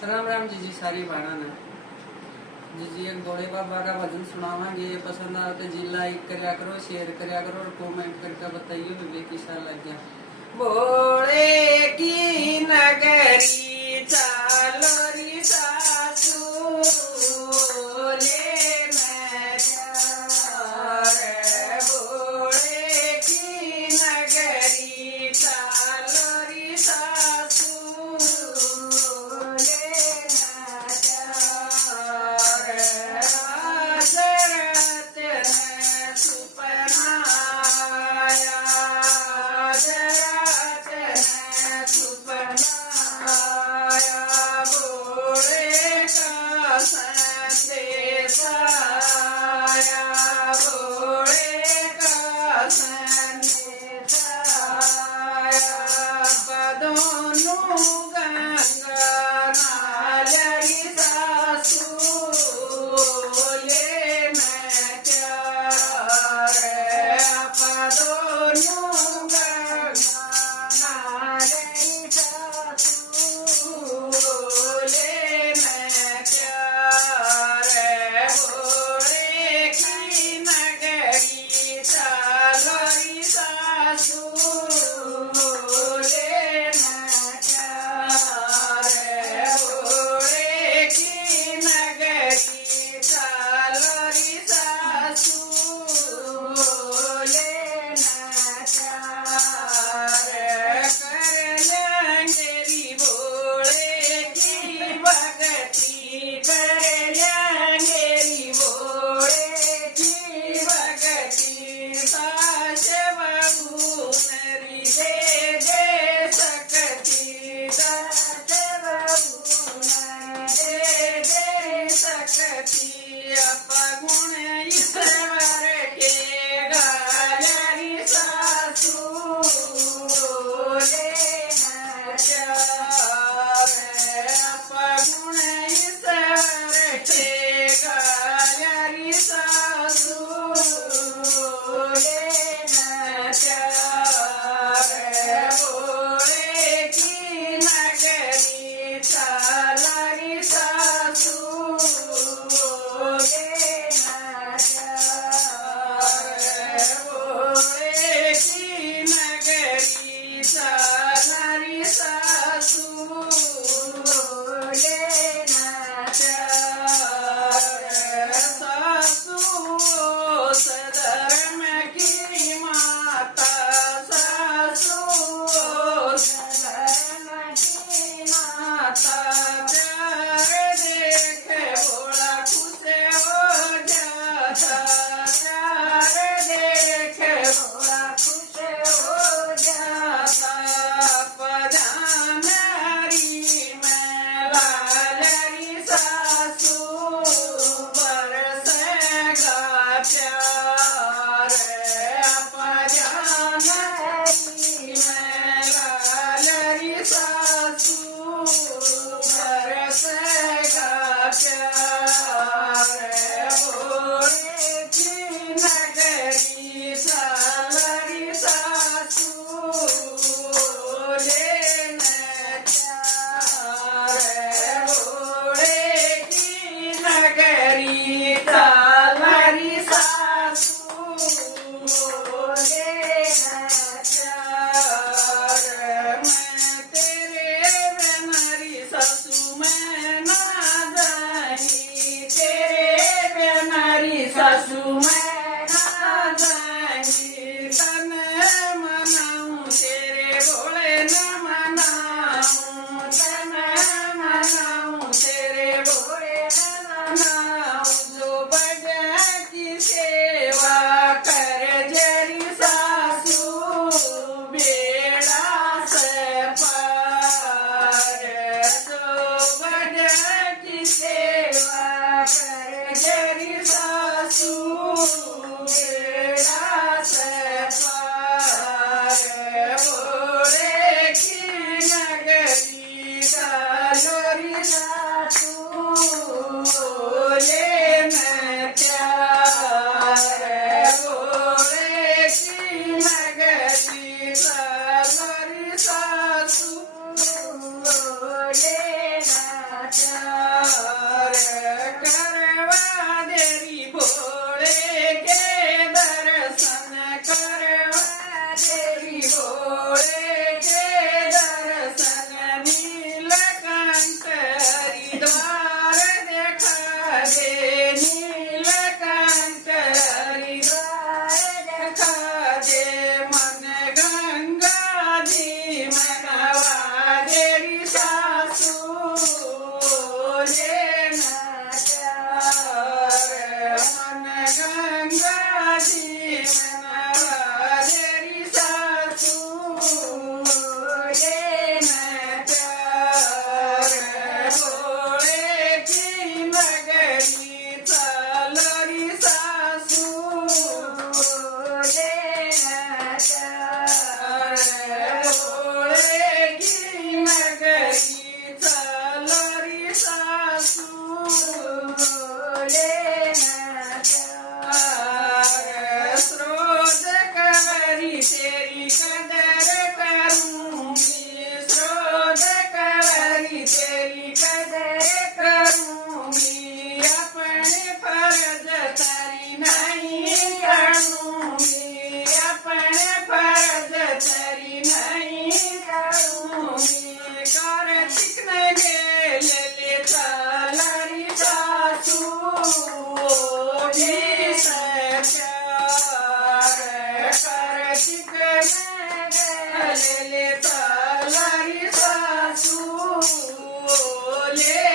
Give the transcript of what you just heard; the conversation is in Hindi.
राम राम जी सारी बाणा ना जी एक भोले बाबा का भजन सुनावांगे। पसंद आए तो जी लाइक करया करो, शेयर करया करो और कमेंट करके बताइए मुझे कैसा लग गया। भोले की नगरी चालो री सासू ले मैं प्यार। भोले की नगरी चालो री सासू प्यार करवा देरी भोले के दर्शन करवा देरी भोले के दर्शन नीलकंठ हरिद्वार देखा दे नीलकंठ हरिद्वार देखा दे मन गंगा जी मनवा देरी सासू लेना प्यार मन गंगा जी मनवा देरी सासू लेना प्यार भोले की नगरी चलरी सासू लेना प्यार भोले की नगरी चलरी सासू लेना प्यार स्रोत कवरी तेरी कदर करूंगी स्रोत कवरी तेरी कदर करूंगी अपने फर्ज तारी नहीं करूंगी अपने फर्ज तारी नहीं करूंगी कार्तिक ने ले चलरी सासू जी से प्यार कार्तिक ने ले चलरी सासू ले